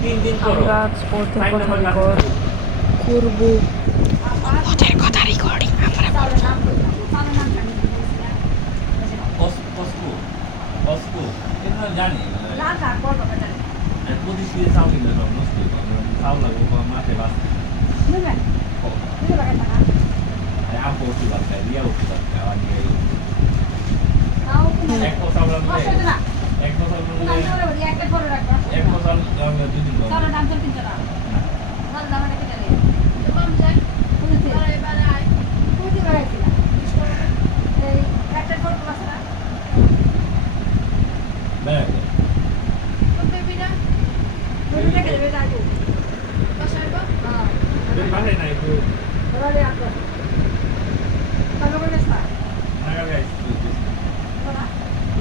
আমরা আজ ওদের কথা রেকর্ড করবো। ওদের কথা রেকর্ডিং আমরা বলবো। জানি প্রতিষ্ঠিত চাউল কিনলে সব নষ্ট চাউল লাগবো মাঠে বাঁচতে আপু ওষুধ বাঁচতে রিয়া ওষুধ বাঁচতে আমার এক বছর এক বছর এক বছর 2 দিন বাসায় নাই একটু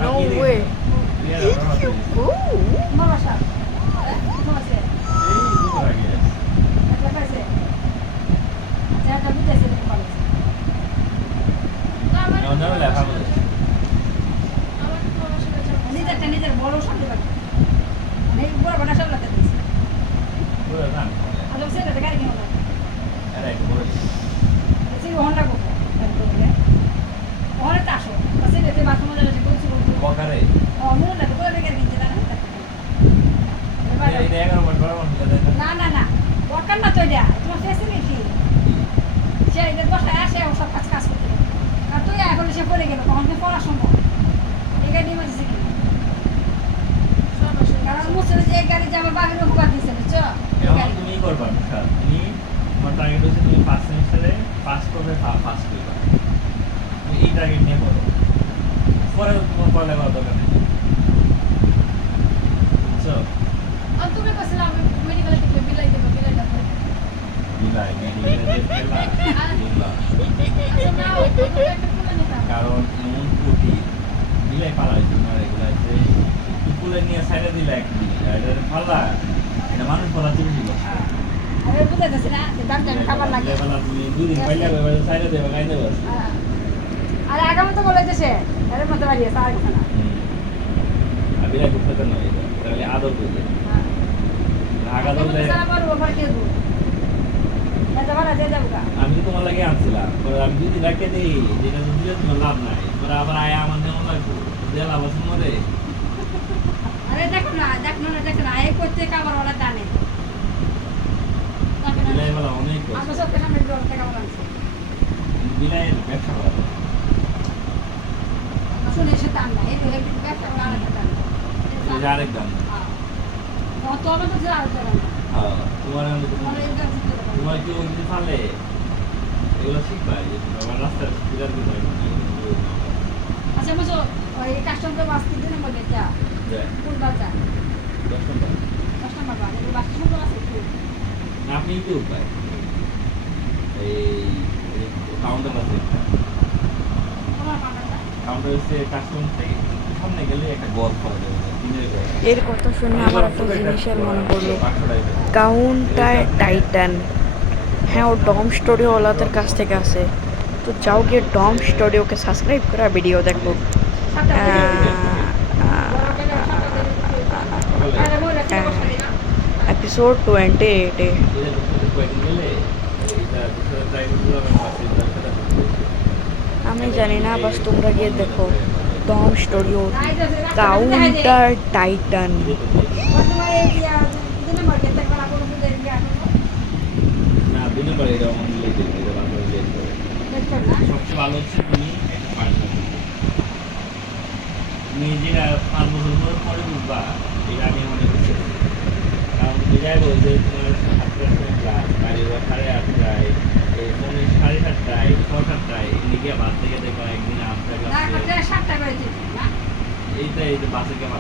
No way. Did you go? নিজের বড় সামনে বাকি বড় বড় সামলাতে দিয়েছে আলো সেটা গাড়ি কিনো না সেই হোন্ডা কো ওরে তাসো আছে রে বাথরুমে যাচ্ছে বলছি বকারে মনে লাগে বলে রেখে দিতে না এই 11 মিনিট বড় না না না বকার না তো এটা তোমার ফ্যাসিলিটি সে এদের বসায় আসে ও সব কাজ কাজ করতে আর তুই এখন সে পড়ে গেল তখন তো পড়া সম্ভব এই গাড়ি মাঝে কি কারণ মুছে যে গাড়ি যে আমার বাহিরে হুকা দিয়েছে বুঝছো এখন তুমি করবা স্যার তুমি তোমার টার্গেট হচ্ছে তুমি ফার্স্ট সেমিস্টারে পাস করবে ফার্স্ট করবে তুমি এই টার্গেট নিয়ে পড়ো পরে তোমার পড়ালেখা করার দরকার নেই বুঝছো আর তুমি কইছিলা আমি মেডিকেলে থেকে বিলাই দেব বিলাই দেব বিলাই মেডিকেলে আচ্ছা না ও তো একটা কোন নিতাম কারণ এমন কোটি বিলাই পালাই তোমার এগুলা যে কুকুলে নিয়ে সাইডে দিলে এক এটা ফালা এটা মানুষ ফলা তুমি দিল আরে বুঝাতেছ না দাম দাম খাবার লাগে তুমি 2 দিন পাইলে ওই সাইডে দেবে গাই দেবে আরে আগামী তো বলেছে এর মধ্যে বাড়ি আছে আর কিছু না আমি না করতে তো নয় তাহলে আদর করবে আগা ধরলে আমার ওভার কে দু এটা বড় দিয়ে দেব কা আমি তো তোমার লাগে আনছিলাম পরে আমি যদি রাখতে দেই যেটা তো দিলে তোমার লাভ নাই পরে আবার আয়া আমার নেমন লাগবে দিয়ে লাভ আছে মরে আরে দেখো না এই করতে কাবার ওরা জানে বিলাই বলা অনেক আমার সব সামনে ডর টাকা বলা আছে বিলাই ব্যবসা করা শুনে সে দাম না এই তো এই ব্যবসা করা আলাদা দাম এই যে আরেক দাম কত হবে তো যা আলাদা দাম হ্যাঁ তোমার মানে এই দাম দিতে হবে তোমার কি ওই যে ফালে এগুলো শিখবা যে তোমার রাস্তায় বিরাট দিতে হয় আচ্ছা বুঝো ওই কাস্টমার বাসতে দিন মধ্যে যা কোন বাজার 10 নম্বর কাস্টমার বাজার এই বাসতে শুনতে আছে আপনি কি উপায় এই কাউন্টার আছে তোমার পাঠাটা কাউন্টার হচ্ছে কাস্টমার থেকে সামনে গেলে একটা গল্প পাওয়া যাবে এর কথা শুনে আমার একটা জিনিসের মনে পড়লো, কাউন্টার টাইটান। হ্যাঁ, ও ডম স্টুডিওওয়ালাদের কাছ থেকে আসে। তো যাও গিয়ে ডম স্টুডিওকে সাবস্ক্রাইব করা ভিডিও দেখো। এপিসোড 28 এ আমি জানি না, বাস তোমরা গিয়ে দেখো ডম স্টুডিও কাউন্টার টাইটান। তোমার এই দিনে মার্কেট থেকে না কোনো ফুল দেখি আসো না দিনে পরে এটা অন লেট দিতে এটা ভালো লেট করে দেখছেন না সবচেয়ে ভালো হচ্ছে তুমি একটা পার্টনার তুমি যেটা 5 বছর পরে বুঝবা এটা আমি মনে করছি কারণ তুমি যাইবো যে তোমার 7:30 ক্লাস বাড়ি 8:30 এই 7:30 6:30 এদিকে বাস থেকে দেখো একদিন আসতে না একটা 7টা করে দিচ্ছি না এইটা এই যে বাসে গিয়ে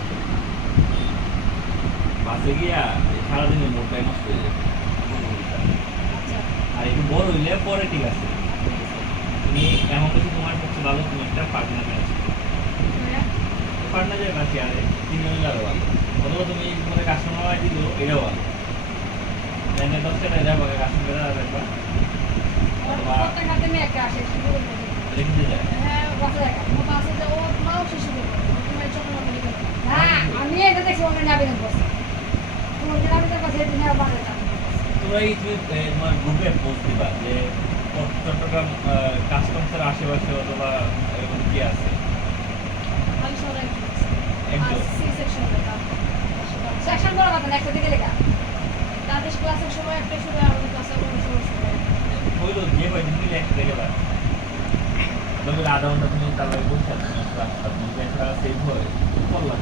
বাসে গিয়া সারাদিনের মোটটাই নষ্ট হয়ে যাবে আর একটু বড় হইলে পরে ঠিক আছে তুমি এমন কিছু তোমার পক্ষে ভালো তুমি একটা পার্টনার আছে পার্টনার যাবে বাকি আরে 3 জন আরো ভালো অথবা তুমি মানে কাস্টমার আইডি দিলো এটাও ভালো দেন 10 টাকা যাবে কাস্টমার রাখবা অথবা প্রত্যেকটা মেয়ে একটা আসে শুরু করে লিখতে যায় হ্যাঁ বসে দেখা মোটা আছে যে ও মাও শিশু করে তুমি ছোট মতো লিখে হ্যাঁ আমি এটা দেখছি ওখানে যাবে না বসে তোমার যাবে তো কাছে সেদিনে আবার তোমরা এই তুমি তোমার গ্রুপে পোস্ট দিবা যে চট্টগ্রাম কাস্টমসের আশেপাশে অথবা এরকম কি আছে আমি সবাই একদম সেকশন বড় কথা না একটা দিকে লেখা তাদের ক্লাসের সময় একটা সময় আমাদের ক্লাসের কোনো সময় হইলো যে হয় তুমি এক থেকে বার তবে আধা ঘন্টা তুমি তার লাগে বসে আছো ক্লাসটা তুমি একটা সেভ হয় করলাম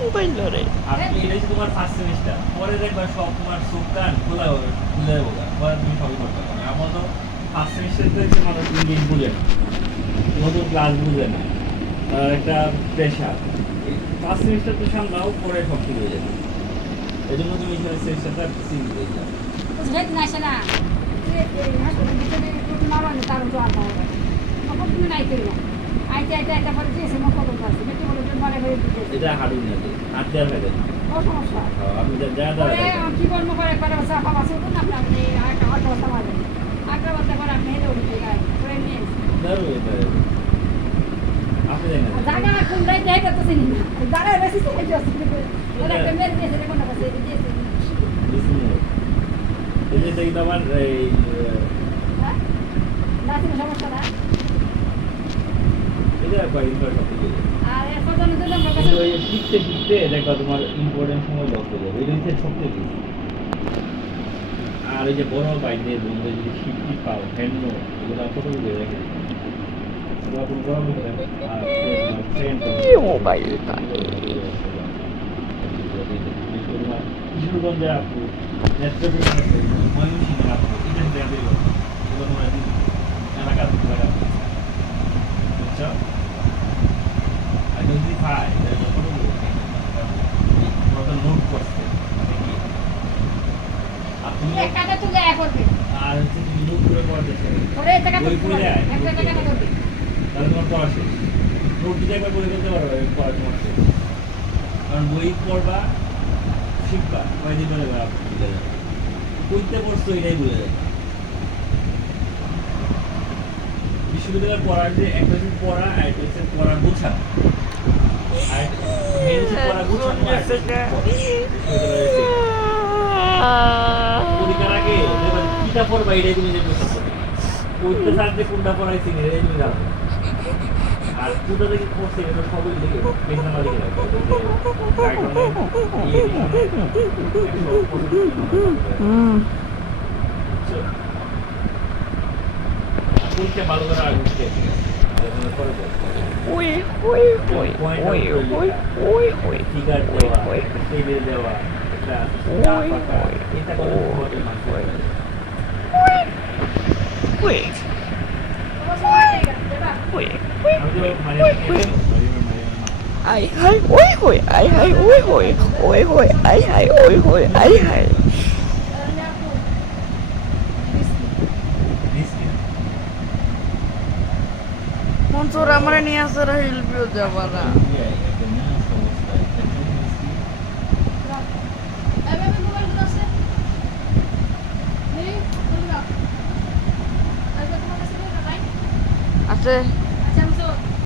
মোবাইল ধরে আর এটা হচ্ছে তোমার ফার্স্ট সেমিস্টার পরে দেখবা সব তোমার চোখ কান খোলা হবে খুলে যাবো পরে তুমি সবই করতে পারবে আমার তো ফার্স্ট সেমিস্টার থেকে মানুষ ইংলিশ বুঝে না নতুন ক্লাস বুঝে না একটা প্রেশার ফার্স্ট সেমিস্টার তো সামলাও পরে সব ঠিক হয়ে যাবে এই জন্য তুমি সেমিস্টারটা সিরিজ হয়ে যাবে বুঝাইতে না আসে না হাসপাতাল ভিতরে একটু মারানো তার তো আর পাওয়া যাবে তখন তুমি নাই করি না আইতে আইতে আইতে পরে দিয়েছে মন কত আছে বেটি বলে যে বারে বারে দিয়েছে এটা হাঁটু নিয়ে যাবে হাত দেওয়া থাকে ও সমস্যা আপনি যা পরে কি করবো করে করে বসে বাবা শুনুন আপনি আপনি একটা আট বস্তা মারবেন আটটা বস্তা করে আপনি হেঁটে উঠে যায় করে নিয়ে দারুণ এটা আপনি জানেন জায়গা না কোনটাই যাই করতেছি না জায়গা বেশি তো হেঁটে আসছে ওরা একটা মেরে দিয়েছে রে কোনটা কাছে দিয়েছে এই যে তোমার এই হ্যাঁ নাসির সমস্যা না এটা কয়েকদিন পর সব ঠিক হয়ে যাবে আর এরপর জন্য দুজন কাছে কিন্তু ওই শিখতে শিখতে দেখবা তোমার ইম্পর্টেন্ট সময় লস হয়ে যাবে এটা হচ্ছে সবচেয়ে বেশি আর এই যে বড় বাইদের বন্ধু যদি শিখতে পাও হ্যান্ড এগুলো ফটো দিয়ে রেখে দিবে এগুলো কোনো গরম করে আর ফ্রেন্ড মোবাইল কিশোরগঞ্জের আপু নেত্রকোনা ময়মনসিংহের আপু এটা দেওয়া দিল এগুলো তোমরা এলাকার বুঝছো আর যদি পাই তাহলে ফটোগুলো ওরা নোট করছে মানে কি আর তুমি একটা তুলে এক করবে আর হচ্ছে তুমি নোট করে পড়তে চাই পরে টাকা বই তুলে পড়ে একটা টাকা করবে তাহলে তোমার পড়া শেষ নোট দিতে একবার করে ফেলতে পারো পড়া তোমার শেষ কারণ বই পড়বা শিখবা কয়েকদিন পরে ভুলে যাবে কইতে পড়ছো এটাই ভুলে যাবে বিশ্ববিদ্যালয়ে পড়ার যে একটা হচ্ছে পড়া আর একটা হচ্ছে পড়া বোঝা আর মেন হচ্ছে পড়া বোঝানো আর একটা হচ্ছে পড়া। বিশ্ববিদ্যালয়ে পরীক্ষার আগে দেখবা কিটা পড়বা এটাই তুমি জানবে কইতে স্যার যে কোনটা পড়াইছি এটাই তুমি জানো আর কোনটা থেকে পড়ছে এটা সবই লিখে পেছনে লিখে রাখবে পরীক্ষা ভালো করে আগে ওই ওই ওই ওই ওই ওই ওই ফিগার দেওয়া টেবিল দেওয়া একটা এটা করে তোমাদের মাথায় ওই ওই ai hay ôi hồi ai hay ôi hồi ai hay ôi hồi ai hay Mansur আমরা নিয়ে আসে রাহিল বিও যাবারা আছে